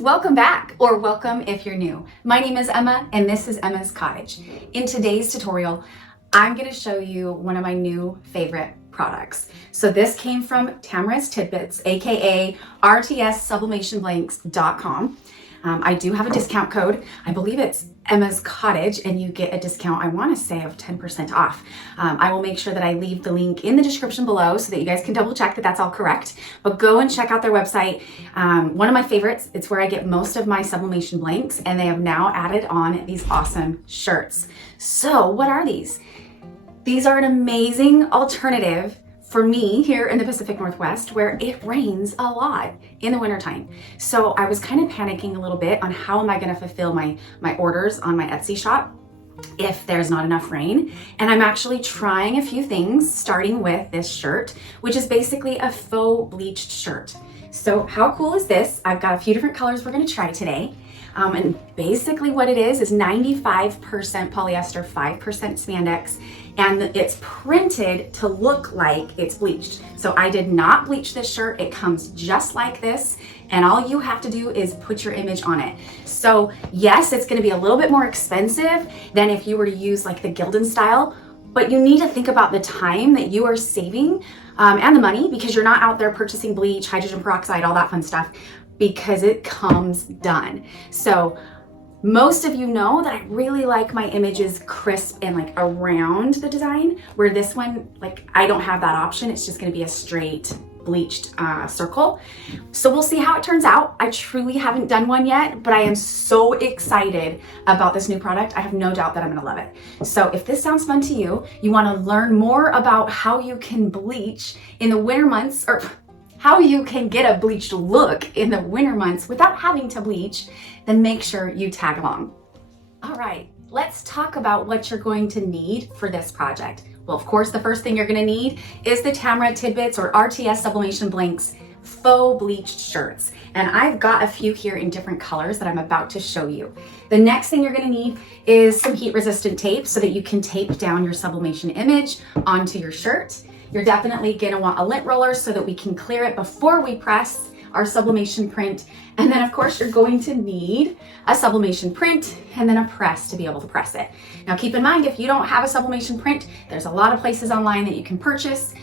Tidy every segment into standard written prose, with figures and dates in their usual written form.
welcome back, or welcome if you're new. My name is Emma and this is Emma's Cottage. In today's tutorial, I'm going to show you one of my new favorite products. So this came from Tamara's Tidbits, aka rtssublimation.com. I do have a discount code. I believe it's Emma's Cottage, and you get a discount, I want to say, of 10% off. I will make sure that I leave the link in the description below so that you guys can double check that that's all correct. But go and check out their website. One of my favorites, it's where I get most of my sublimation blanks, and they have now added on these awesome shirts. So what are these? These are an amazing alternative for me here in the Pacific Northwest, where it rains a lot in the wintertime. So I was kind of panicking a little bit on how am I going to fulfill my orders on my Etsy shop if there's not enough rain. And I'm actually trying a few things, starting with this shirt, which is basically a faux bleached shirt. So how cool is this? I've got a few different colors we're going to try today. And basically what it is 95% polyester, 5% spandex, and it's printed to look like it's bleached. So I did not bleach this shirt. It comes just like this, and all you have to do is put your image on it. So yes, it's going to be a little bit more expensive than if you were to use like the Gildan style, but you need to think about the time that you are saving and the money, because you're not out there purchasing bleach, hydrogen peroxide, all that fun stuff, because it comes done. So most of you know that I really like my images crisp and like around the design, where this one, like, I don't have that option. It's just gonna be a straight bleached circle. So we'll see how it turns out. I truly haven't done one yet, but I am so excited about this new product. I have no doubt that I'm gonna love it. So if this sounds fun to you, you wanna learn more about how you can bleach in the winter months, or how you can get a bleached look in the winter months without having to bleach, then make sure you tag along. All right, let's talk about what you're going to need for this project. Well, of course, the first thing you're gonna need is the Tamara Tidbits or RTS Sublimation Blanks faux bleached shirts. And I've got a few here in different colors that I'm about to show you. The next thing you're gonna need is some heat resistant tape so that you can tape down your sublimation image onto your shirt. You're definitely gonna want a lint roller so that we can clear it before we press our sublimation print. And then of course you're going to need a sublimation print and then a press to be able to press it. Now keep in mind, if you don't have a sublimation print, there's a lot of places online that you can purchase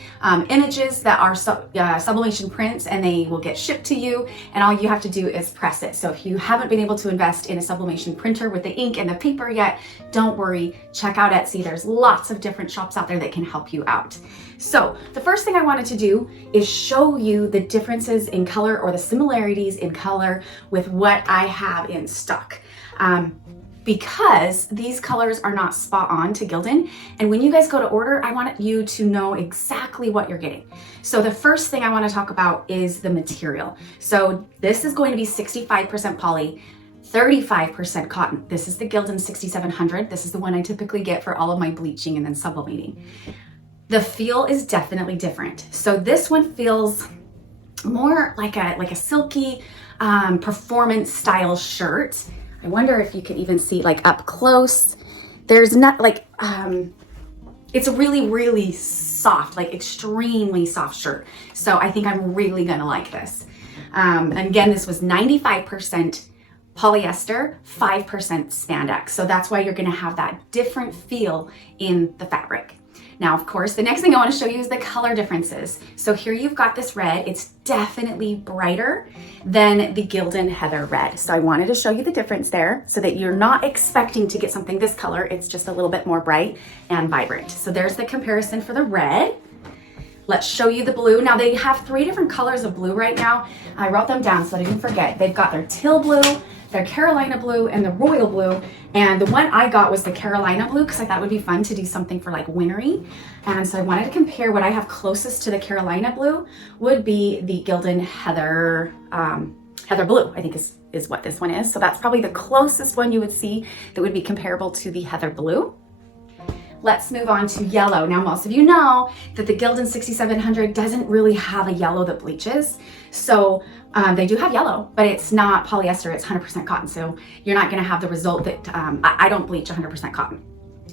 images that are sublimation prints, and they will get shipped to you, and all you have to do is press it. So if you haven't been able to invest in a sublimation printer with the ink and the paper yet, don't worry, check out Etsy. There's lots of different shops out there that can help you out. So the first thing I wanted to do is show you the differences in color, or the similarities in color, with what I have in stock. Because these colors are not spot on to Gildan, and when you guys go to order, I want you to know exactly what you're getting. So the first thing I want to talk about is the material. So this is going to be 65% poly, 35% cotton. This is the Gildan 6700. This is the one I typically get for all of my bleaching and then sublimating. The feel is definitely different. So this one feels more like a silky performance style shirt. I wonder if you can even see like up close. There's not like, it's a really, really soft, like extremely soft shirt. So I think I'm really gonna like this. And again, this was 95% polyester, 5% spandex. So that's why you're gonna have that different feel in the fabric. Now, of course, the next thing I want to show you is the color differences. So here you've got this red. It's definitely brighter than the Gildan Heather red. So I wanted to show you the difference there so that you're not expecting to get something this color. It's just a little bit more bright and vibrant. So there's the comparison for the red. Let's show you the blue. Now they have 3 different colors of blue right now. I wrote them down so I didn't forget. They've got their teal blue, their Carolina blue, and the royal blue. And the one I got was the Carolina blue because I thought it would be fun to do something for like wintry. And so I wanted to compare what I have closest to the Carolina blue would be the Gildan Heather blue, I think is what this one is. So that's probably the closest one you would see that would be comparable to the Heather blue. Let's move on to yellow. Now, most of you know that the Gildan 6700 doesn't really have a yellow that bleaches. So they do have yellow, but it's not polyester, it's 100% cotton. So you're not gonna have the result that, I don't bleach 100% cotton.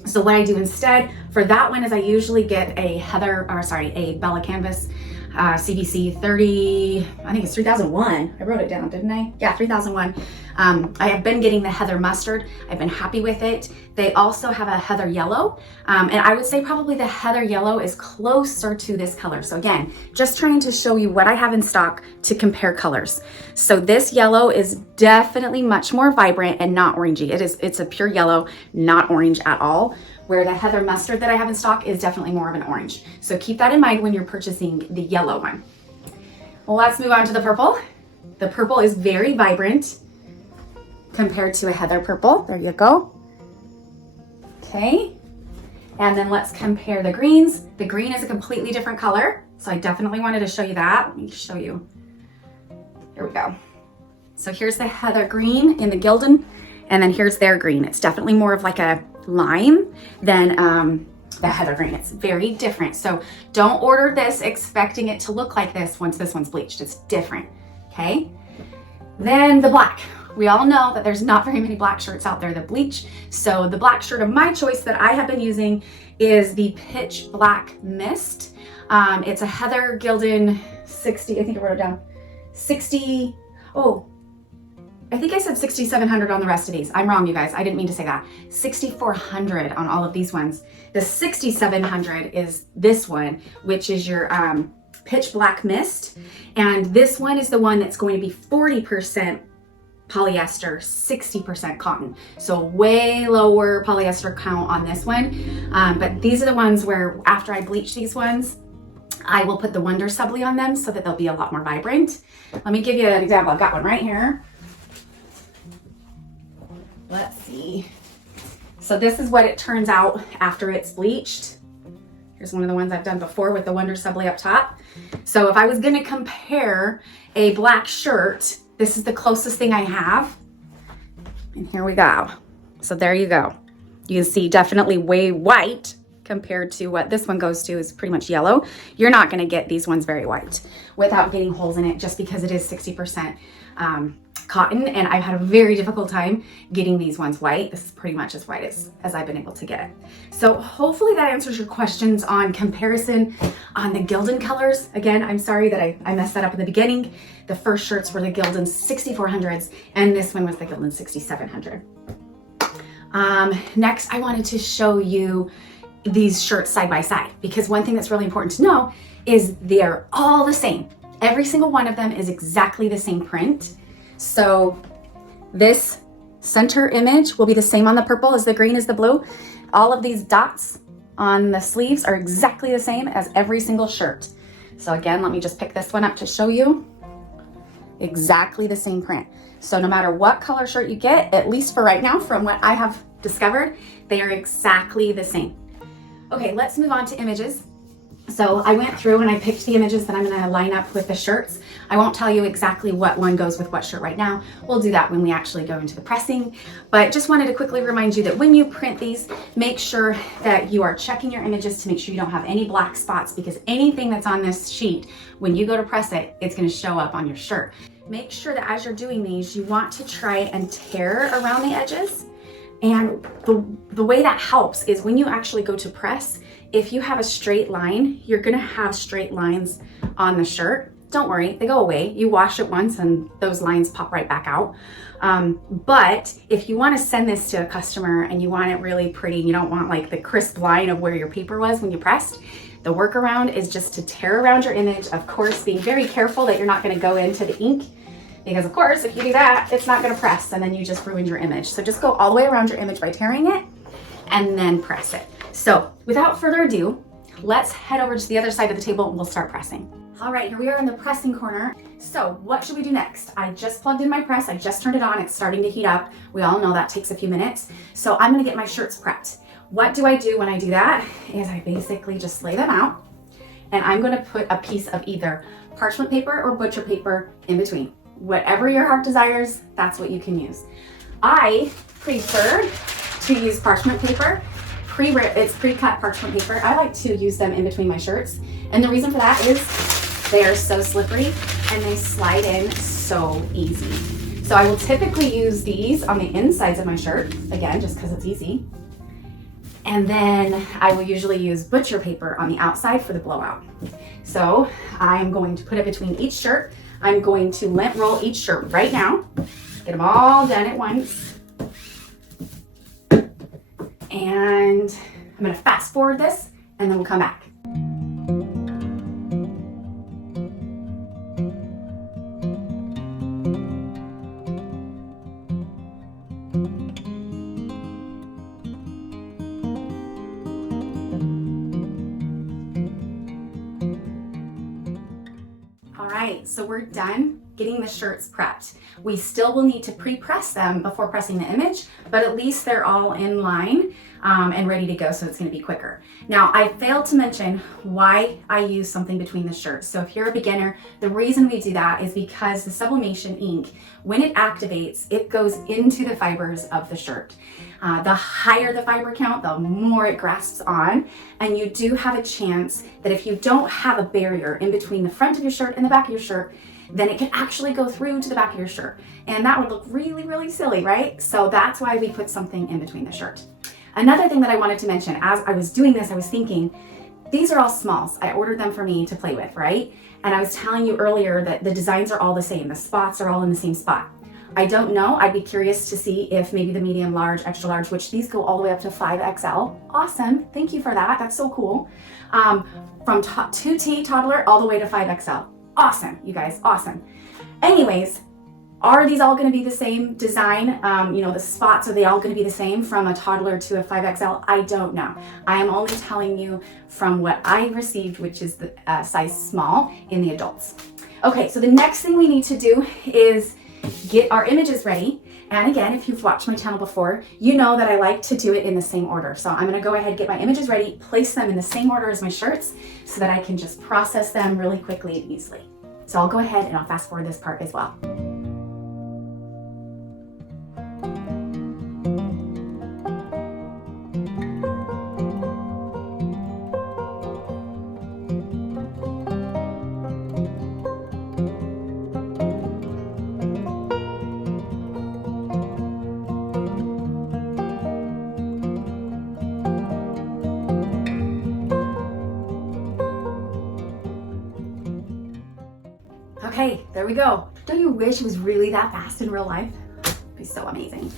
So what I do instead for that one is I usually get a Bella Canvas CBC 30, I think it's 3001. I wrote it down, didn't I? Yeah, 3001. I have been getting the heather mustard. I've been happy with it. They also have a heather yellow. And I would say probably the heather yellow is closer to this color. So again, just trying to show you what I have in stock to compare colors. So this yellow is definitely much more vibrant and not orangey. It's a pure yellow, not orange at all. Where the heather mustard that I have in stock is definitely more of an orange. So keep that in mind when you're purchasing the yellow one. Well, let's move on to the purple. The purple is very vibrant compared to a heather purple. There you go. Okay. And then let's compare the greens. The green is a completely different color. So I definitely wanted to show you that. Let me show you. Here we go. So here's the heather green in the Gildan, and then here's their green. It's definitely more of like a lime than the heather green. It's very different. So don't order this expecting it to look like this once this one's bleached. It's different. Okay. Then the black. We all know that there's not very many black shirts out there that bleach. So the black shirt of my choice that I have been using is the Pitch Black Mist. It's a Heather Gildan 60, I think I wrote it down. 60, oh, I think I said 6,700 on the rest of these. I'm wrong, you guys. I didn't mean to say that. 6,400 on all of these ones. The 6,700 is this one, which is your Pitch Black Mist. And this one is the one that's going to be 40% polyester, 60% cotton. So way lower polyester count on this one. But these are the ones where after I bleach these ones, I will put the Wonder Subli on them so that they'll be a lot more vibrant. Let me give you an example. I've got one right here. Let's see. So this is what it turns out after it's bleached. Here's one of the ones I've done before with the Wonder Subli up top. So if I was gonna compare a black shirt, this is the closest thing I have. And here we go. So there you go. You can see definitely way white compared to what this one goes to is pretty much yellow. You're not gonna get these ones very white without getting holes in it just because it is 60% cotton, and I've had a very difficult time getting these ones white. This is pretty much as white as I've been able to get it. So hopefully that answers your questions on comparison on the Gildan colors. Again, I'm sorry that I messed that up in the beginning. The first shirts were the Gildan 6400s, and this one was the Gildan 6700. Next, I wanted to show you these shirts side by side, because one thing that's really important to know is they're all the same. Every single one of them is exactly the same print. So this center image will be the same on the purple as the green as the blue. All of these dots on the sleeves are exactly the same as every single shirt. So again, let me just pick this one up to show you. Exactly the same print. So no matter what color shirt you get, at least for right now, from what I have discovered, they are exactly the same. Okay, let's move on to images. So I went through and I picked the images that I'm gonna line up with the shirts. I won't tell you exactly what one goes with what shirt right now. We'll do that when we actually go into the pressing. But just wanted to quickly remind you that when you print these, make sure that you are checking your images to make sure you don't have any black spots, because anything that's on this sheet, when you go to press it, it's gonna show up on your shirt. Make sure that as you're doing these, you want to try and tear around the edges. And the way that helps is when you actually go to press, if you have a straight line, you're gonna have straight lines on the shirt. Don't worry, they go away. You wash it once and those lines pop right back out. But if you wanna send this to a customer and you want it really pretty, you don't want like the crisp line of where your paper was when you pressed, the workaround is just to tear around your image, of course, being very careful that you're not gonna go into the ink, because of course, if you do that, it's not gonna press and then you just ruined your image. So just go all the way around your image by tearing it and then press it. So without further ado, let's head over to the other side of the table and we'll start pressing. All right, here we are in the pressing corner. So what should we do next? I just plugged in my press, I just turned it on, it's starting to heat up. We all know that takes a few minutes. So I'm gonna get my shirts prepped. What do I do when I do that? Is I basically just lay them out and I'm gonna put a piece of either parchment paper or butcher paper in between. Whatever your heart desires, that's what you can use. I prefer to use parchment paper. It's pre-cut parchment paper. I like to use them in between my shirts. And the reason for that is they are so slippery and they slide in so easy. So I will typically use these on the insides of my shirt, again, just because it's easy. And then I will usually use butcher paper on the outside for the blowout. So I'm going to put it between each shirt. I'm going to lint roll each shirt right now. Get them all done at once. And I'm gonna fast forward this and then we'll come back. All right, so we're done getting the shirts prepped. We still will need to pre-press them before pressing the image, but at least they're all in line and ready to go, so it's gonna be quicker. Now, I failed to mention why I use something between the shirts. So if you're a beginner, the reason we do that is because the sublimation ink, when it activates, it goes into the fibers of the shirt. The higher the fiber count, the more it grasps on, and you do have a chance that if you don't have a barrier in between the front of your shirt and the back of your shirt, then it can actually go through to the back of your shirt. And that would look really, really silly, right? So that's why we put something in between the shirt. Another thing that I wanted to mention, as I was doing this, I was thinking, these are all smalls. I ordered them for me to play with, right? And I was telling you earlier that the designs are all the same. The spots are all in the same spot. I don't know. I'd be curious to see if maybe the medium, large, extra large, which these go all the way up to 5XL. Awesome. Thank you for that. That's so cool. From 2T toddler all the way to 5XL. Awesome, you guys, awesome. Anyways, are these all gonna be the same design? You know, the spots, are they all gonna be the same from a toddler to a 5XL? I don't know. I am only telling you from what I received, which is the size small in the adults. Okay, so the next thing we need to do is get our images ready. And again, if you've watched my channel before, you know that I like to do it in the same order. So I'm gonna go ahead, get my images ready, place them in the same order as my shirts so that I can just process them really quickly and easily. So I'll go ahead and I'll fast forward this part as well. Okay, there we go. Don't you wish it was really that fast in real life? It'd be so amazing.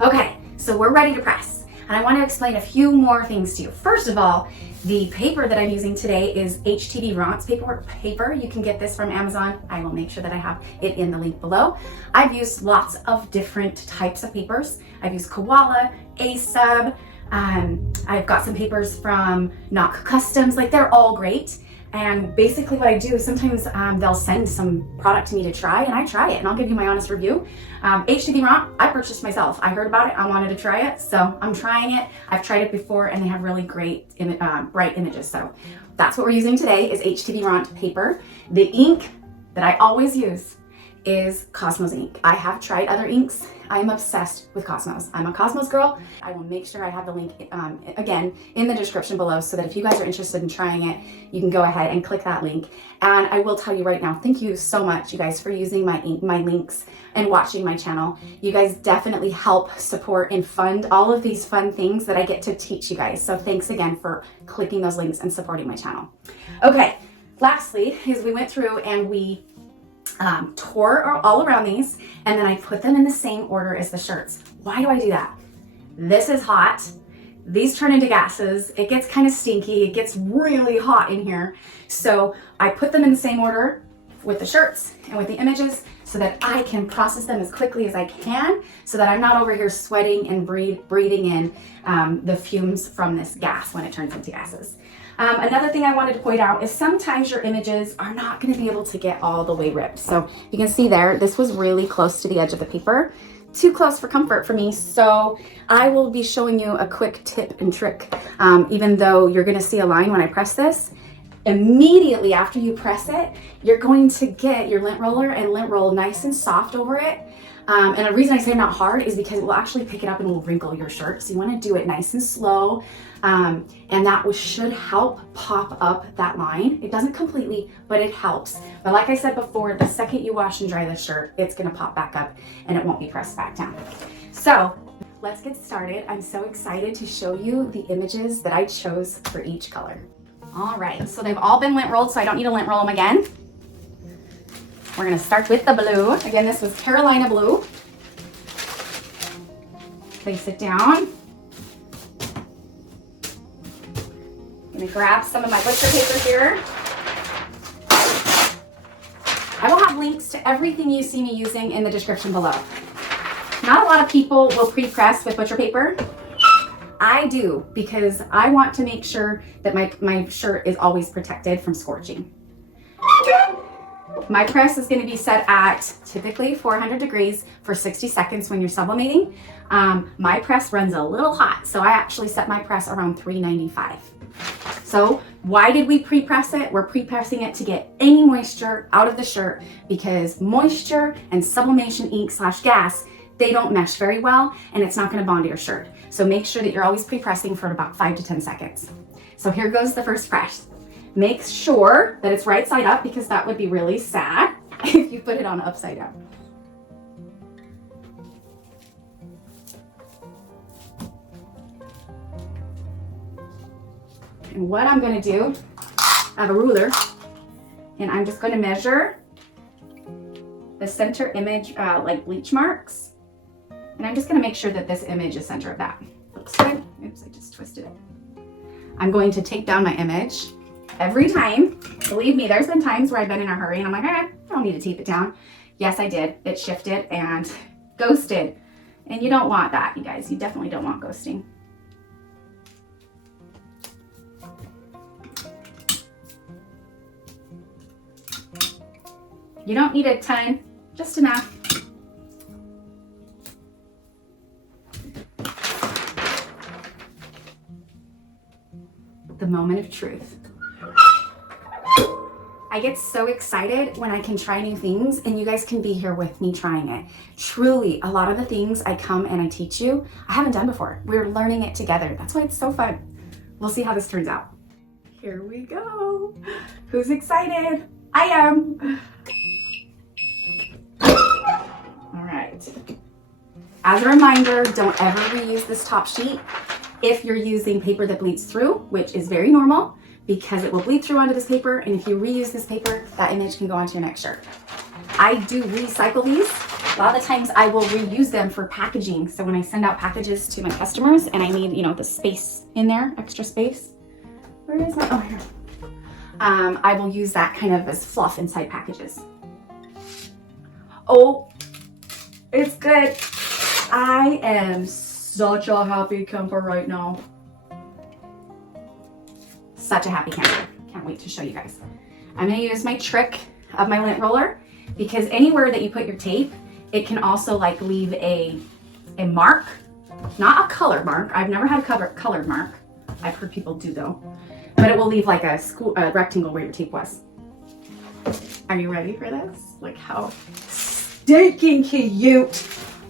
Okay, so we're ready to press. And I want to explain a few more things to you. First of all, the paper that I'm using today is HTVRont paperwork paper. You can get this from Amazon. I will make sure that I have it in the link below. I've used lots of different types of papers. I've used Koala, A-Sub. I've got some papers from Knock Customs. Like, they're all great. And basically what I do is sometimes they'll send some product to me to try, and I try it, and I'll give you my honest review. HTVRont, I purchased myself. I heard about it, I wanted to try it, so I'm trying it. I've tried it before, and they have really great bright images. So that's what we're using today is HTVRont paper. The ink that I always use is Cosmo's ink. I have tried other inks. I am obsessed with Cosmos. I'm a Cosmos girl. I will make sure I have the link again in the description below so that if you guys are interested in trying it, you can go ahead and click that link. And I will tell you right now, thank you so much, you guys, for using my links and watching my channel. You guys definitely help support and fund all of these fun things that I get to teach you guys. So thanks again for clicking those links and supporting my channel. Okay, lastly is we went through and we tore all around these, and then I put them in the same order as the shirts. Why do I do that? This is hot. These turn into gases. It gets kind of stinky. It gets really hot in here. So I put them in the same order with the shirts and with the images so that I can process them as quickly as I can so that I'm not over here sweating and breathing in the fumes from this gas when it turns into gases. Another thing I wanted to point out is sometimes your images are not going to be able to get all the way ripped. So you can see there, this was really close to the edge of the paper. Too close for comfort for me. So I will be showing you a quick tip and trick. Even though you're going to see a line when I press this, immediately after you press it, you're going to get your lint roller and lint roll nice and soft over it. And the reason I say not hard is because it will actually pick it up and will wrinkle your shirt. So you want to do it nice and slow. And that should help pop up that line. It doesn't completely, but it helps. But like I said before, the second you wash and dry the shirt, it's going to pop back up and it won't be pressed back down. So let's get started. I'm so excited to show you the images that I chose for each color. All right, so they've all been lint rolled, so I don't need to lint roll them again. We're gonna start with the blue. Again, this was Carolina blue. Place it down. I'm gonna grab some of my blister paper here. I will have links to everything you see me using in the description below. Not a lot of people will pre-press with butcher paper. I do because I want to make sure that my shirt is always protected from scorching. My press is going to be set at typically 400 degrees for 60 seconds when you're sublimating. My press runs a little hot, so I actually set my press around 395. So why did we pre-press it? We're pre-pressing it to get any moisture out of the shirt because moisture and sublimation ink / gas, they don't mesh very well and it's not going to bond to your shirt. So make sure that you're always pre-pressing for about 5 to 10 seconds. So here goes the first press. Make sure that it's right side up because that would be really sad if you put it on upside down. And what I'm going to do, I have a ruler and I'm just going to measure the center image like bleach marks. And I'm just going to make sure that this image is center of that. Looks good. Oops, I just twisted it. I'm going to take down my image every time. Believe me, there's been times where I've been in a hurry and I'm like, I don't need to tape it down. Yes, I did. It shifted and ghosted. And you don't want that, you guys. You definitely don't want ghosting. You don't need a ton, just enough. The moment of truth. I get so excited when I can try new things and you guys can be here with me trying it. Truly, a lot of the things I come and I teach you, I haven't done before. We're learning it together. That's why it's so fun. We'll see how this turns out. Here we go. Who's excited? I am. All right. As a reminder, don't ever reuse this top sheet if you're using paper that bleeds through, which is very normal because it will bleed through onto this paper. And if you reuse this paper, that image can go onto your next shirt. I do recycle these. A lot of the times I will reuse them for packaging. So when I send out packages to my customers and I need, the space in there, extra space. Where is my, oh, here. I will use that kind of as fluff inside packages. Oh, it's good. I am such a happy camper right now. Such a happy camper. Can't wait to show you guys. I'm gonna use my trick of my lint roller because anywhere that you put your tape, it can also like leave a mark, not a color mark. I've never had a colored mark. I've heard people do though, but it will leave like a rectangle where your tape was. Are you ready for this? Look how stinking cute.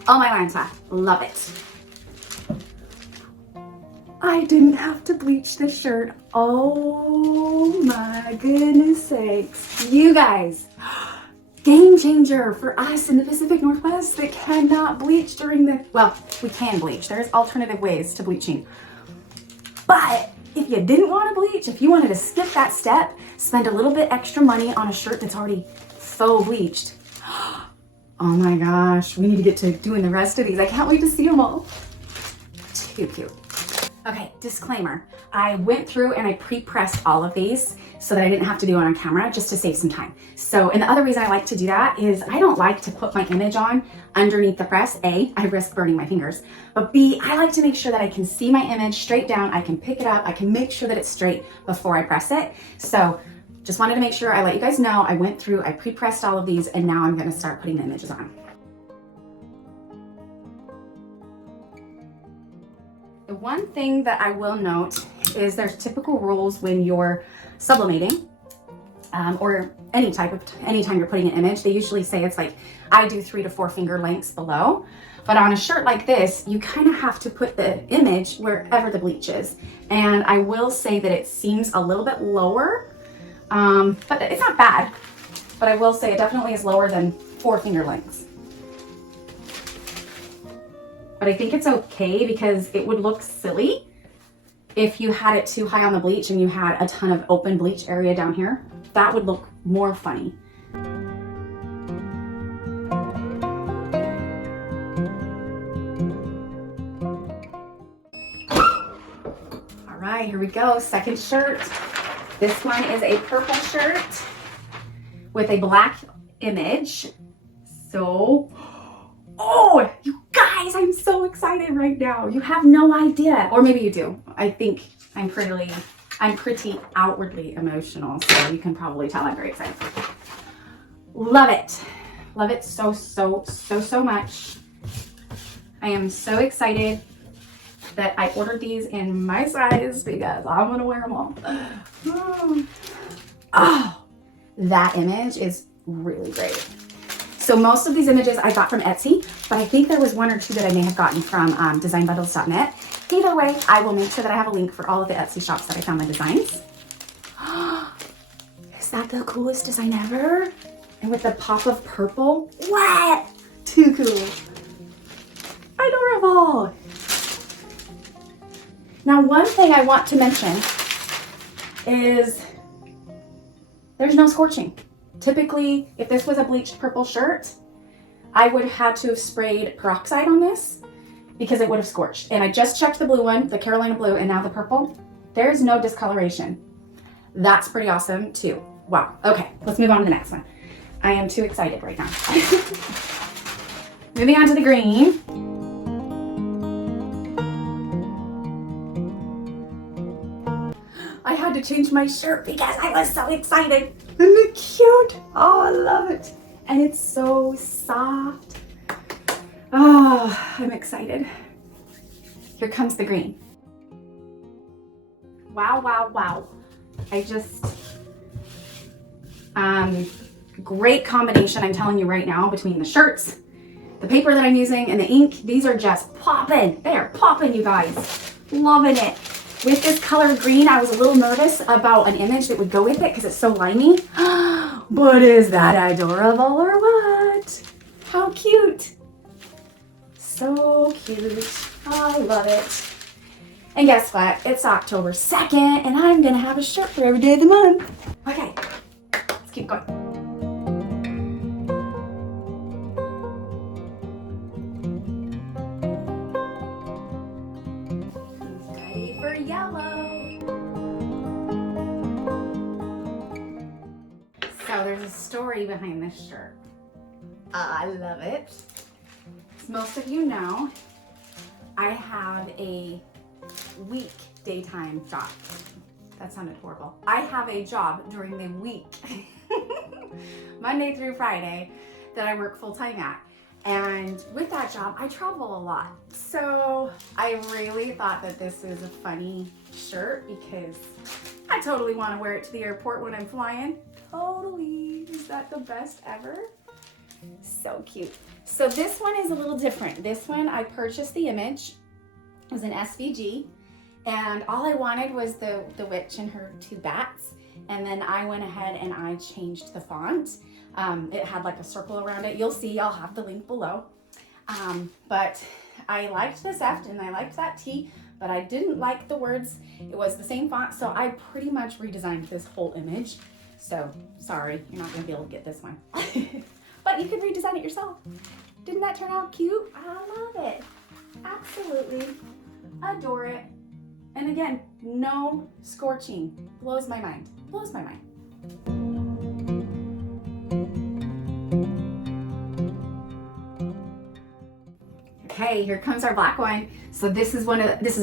Oh my Lanta, love it. I didn't have to bleach this shirt. Oh my goodness sakes. You guys, game changer for us in the Pacific Northwest that cannot bleach during the, well, we can bleach. There's alternative ways to bleaching. But if you didn't want to bleach, if you wanted to skip that step, spend a little bit extra money on a shirt that's already faux bleached. Oh my gosh, we need to get to doing the rest of these. I can't wait to see them all. Too cute. Okay, disclaimer. I went through and I pre-pressed all of these so that I didn't have to do it on camera just to save some time. So, and the other reason I like to do that is I don't like to put my image on underneath the press. A, I risk burning my fingers. But B, I like to make sure that I can see my image straight down. I can pick it up. I can make sure that it's straight before I press it. So just wanted to make sure I let you guys know I went through, I pre-pressed all of these, and now I'm gonna start putting the images on. The one thing that I will note is there's typical rules when you're sublimating or anytime you're putting an image. They usually say it's like, I do 3 to 4 finger lengths below. But on a shirt like this, you kind of have to put the image wherever the bleach is. And I will say that it seems a little bit lower, but it's not bad. But I will say it definitely is lower than 4 finger lengths. but I think it's okay because it would look silly if you had it too high on the bleach and you had a ton of open bleach area down here. That would look more funny. All right, here we go. Second shirt. This one is a purple shirt with a black image. So, oh, you guys, I'm so excited right now. You have no idea. Or maybe you do. I think I'm pretty outwardly emotional, so you can probably tell I'm very excited. Love it. Love it so much. I am so excited that I ordered these in my size because I'm gonna wear them all. Oh, that image is really great. So most of these images I got from Etsy, but I think there was one or two that I may have gotten from designbundles.net. Either way, I will make sure that I have a link for all of the Etsy shops that I found my designs. Is that the coolest design ever? And with the pop of purple? What? Too cool. Adorable. Now, one thing I want to mention is there's no scorching. Typically, if this was a bleached purple shirt, I would have had to have sprayed peroxide on this because it would have scorched. And I just checked the blue one, the Carolina blue, and now the purple. There's no discoloration. That's pretty awesome too. Wow. Okay, let's move on to the next one. I am too excited right now. Moving on to the green. I had to change my shirt because I was so excited. Isn't it cute? Oh, I love it. And it's so soft. Oh, I'm excited. Here comes the green. Wow, wow, wow. I just, great combination, I'm telling you right now, between the shirts, the paper that I'm using, and the ink. These are just popping. They are popping, you guys. Loving it. With this color green, I was a little nervous about an image that would go with it because it's so limey. But is that adorable or what? How cute. So cute. I love it. And guess what? It's October 2nd and I'm gonna have a shirt for every day of the month. Okay, let's keep going. Ready for yellow. So there's a story behind this shirt. I love it. As most of you know, I have a week daytime job. That sounded horrible. I have a job during the week, Monday through Friday, that I work full-time at. And with that job, I travel a lot. So I really thought that this is a funny shirt because I totally want to wear it to the airport when I'm flying. Totally. Is that the best ever? So cute. So this one is a little different. This one, I purchased the image. It was an SVG. And all I wanted was the witch and her two bats. And then I went ahead and I changed the font. It had like a circle around it. You'll see, I'll have the link below. But I liked this F and I liked that T, but I didn't like the words. It was the same font, so I pretty much redesigned this whole image. So sorry, you're not gonna be able to get this one. But you can redesign it yourself. Didn't that turn out cute? I love it. Absolutely adore it. And again, no scorching. Blows my mind. Blows my mind. Okay, here comes our black one. So this is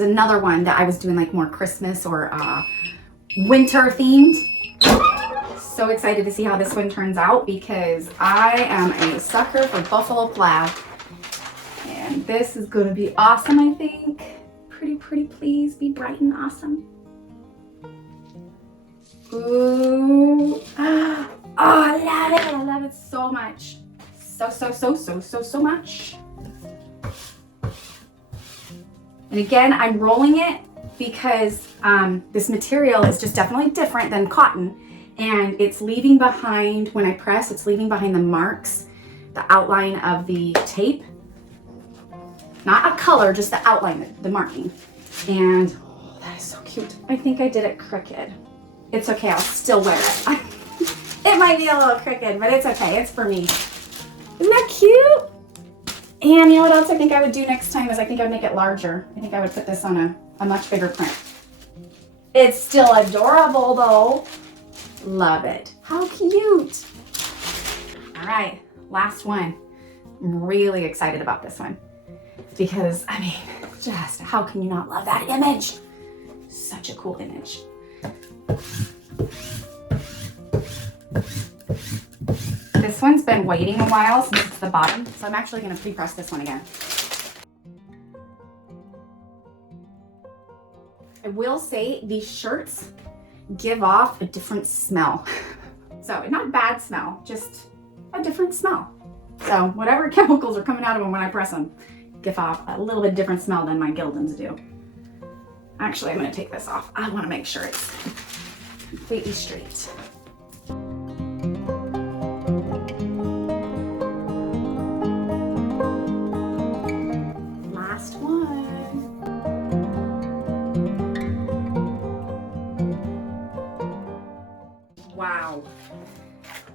another one that I was doing like more Christmas or winter themed. So excited to see how this one turns out because I am a sucker for Buffalo Plaid. And this is gonna be awesome, I think. Pretty, please be bright and awesome. Ooh. Oh, I love it. I love it so much. So much. And again, I'm rolling it because this material is just definitely different than cotton. And it's leaving behind, when I press, it's leaving behind the marks, the outline of the tape. Not a color, just the outline, the marking. And oh, that is so cute. I think I did it crooked. It's okay, I'll still wear it. It might be a little crooked, but it's okay, it's for me. Isn't that cute? And you know what else I think I would do next time is I think I would make it larger. I think I would put this on a much bigger print. It's still adorable though. Love it. How cute. All right, last one. I'm really excited about this one because, I mean, just how can you not love that image? Such a cool image. This one's been waiting a while since it's the bottom, so I'm actually going to pre-press this one again. I will say these shirts give off a different smell. So not a bad smell, just a different smell. So whatever chemicals are coming out of them when I press them, give off a little bit different smell than my Gildans do. Actually, I'm going to take this off. I want to make sure it's completely straight. Last one. Wow.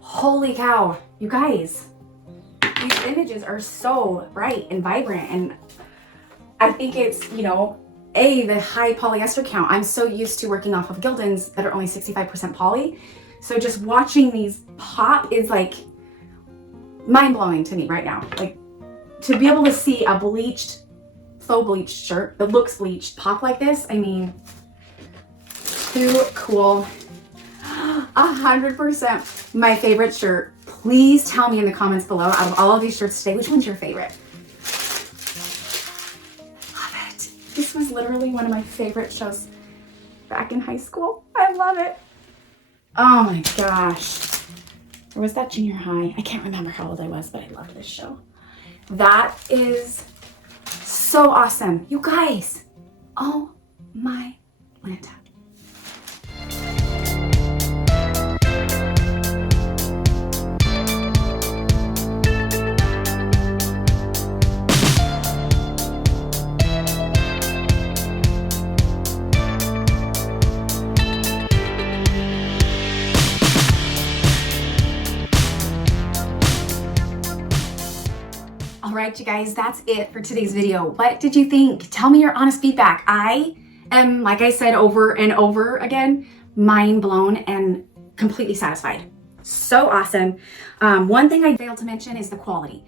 Holy cow, you guys. These images are so bright and vibrant, and I think it's, you know, the high polyester count. I'm so used to working off of Gildans that are only 65% poly. So just watching these pop is like mind-blowing to me right now. Like to be able to see a bleached, faux bleached shirt that looks bleached pop like this, I mean, too cool. 100% my favorite shirt. Please tell me in the comments below, out of all of these shirts today, which one's your favorite? Love it. This was literally one of my favorite shows back in high school. I love it. Oh my gosh. Or was that junior high? I can't remember how old I was, but I loved this show. That is so awesome. You guys, oh my Lanta. Alright, you guys, that's it for today's video. What did you think? Tell me your honest feedback. I am, like I said over and over again, mind blown and completely satisfied. So awesome. One thing I failed to mention is the quality.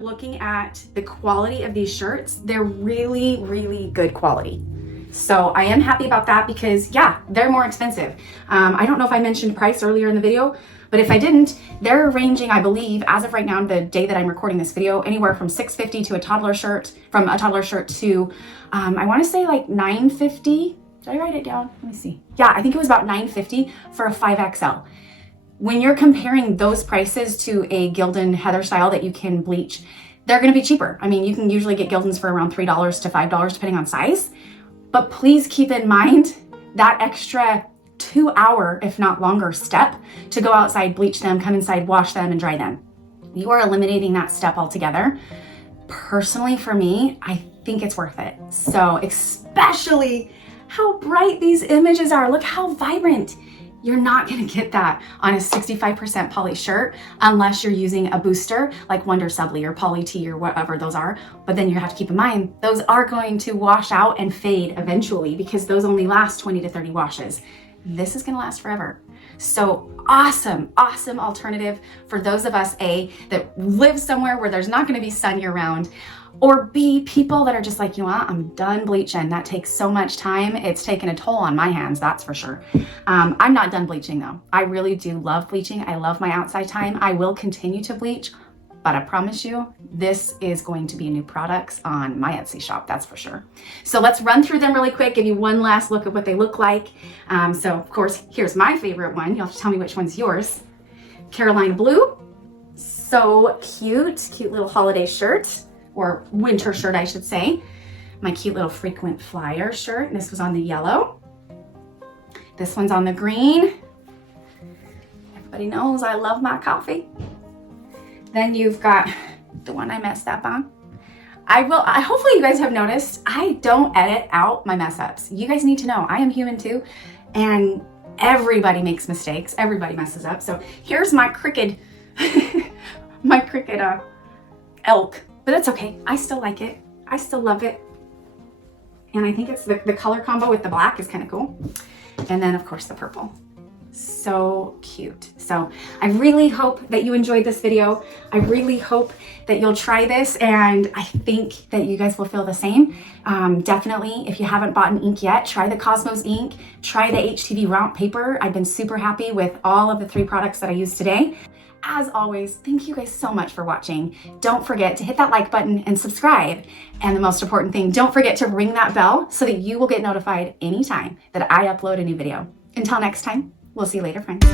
Looking at the quality of these shirts, they're really, really good quality. So I am happy about that because, yeah, they're more expensive. I don't know if I mentioned price earlier in the video, but if I didn't, they're ranging, I believe, as of right now, the day that I'm recording this video, anywhere from $6.50 to a toddler shirt, from a toddler shirt to, I want to say like $9.50. Did I write it down? Let me see. Yeah, I think it was about $9.50 for a 5XL. When you're comparing those prices to a Gildan Heather style that you can bleach, they're going to be cheaper. I mean, you can usually get Gildans for around $3 to $5 depending on size. But please keep in mind that extra 2-hour, if not longer, step to go outside, bleach them, come inside, wash them, and dry them. You are eliminating that step altogether. Personally, for me, I think it's worth it. So, especially how bright these images are. Look how vibrant. You're not gonna get that on a 65% poly shirt unless you're using a booster like Wonder Subli or Poly T or whatever those are. But then you have to keep in mind, those are going to wash out and fade eventually because those only last 20 to 30 washes. This is gonna last forever. So awesome, awesome alternative for those of us, A, that live somewhere where there's not gonna be sun year round, or B, people that are just like, you know what, I'm done bleaching. That takes so much time. It's taken a toll on my hands, that's for sure. I'm not done bleaching though. I really do love bleaching. I love my outside time. I will continue to bleach, but I promise you, this is going to be new products on my Etsy shop, that's for sure. So let's run through them really quick, give you one last look at what they look like. So of course, here's my favorite one. You'll have to tell me which one's yours. Carolina Blue, so cute, cute little holiday shirt. Or winter shirt, I should say. My cute little frequent flyer shirt. And this was on the yellow. This one's on the green. Everybody knows I love my coffee. Then you've got the one I messed up on. Hopefully you guys have noticed, I don't edit out my mess ups. You guys need to know I am human too. And everybody makes mistakes. Everybody messes up. So here's my crooked, elk, but that's okay. I still like it. I still love it. And I think it's the color combo with the black is kind of cool. And then of course the purple. So cute. So I really hope that you enjoyed this video. I really hope that you'll try this, and I think that you guys will feel the same. Definitely, if you haven't bought an ink yet, try the Cosmos ink, try the HTVRont paper. I've been super happy with all of the 3 products that I used today. As always, thank you guys so much for watching. Don't forget to hit that like button and subscribe. And the most important thing, don't forget to ring that bell so that you will get notified anytime that I upload a new video. Until next time, we'll see you later, friends.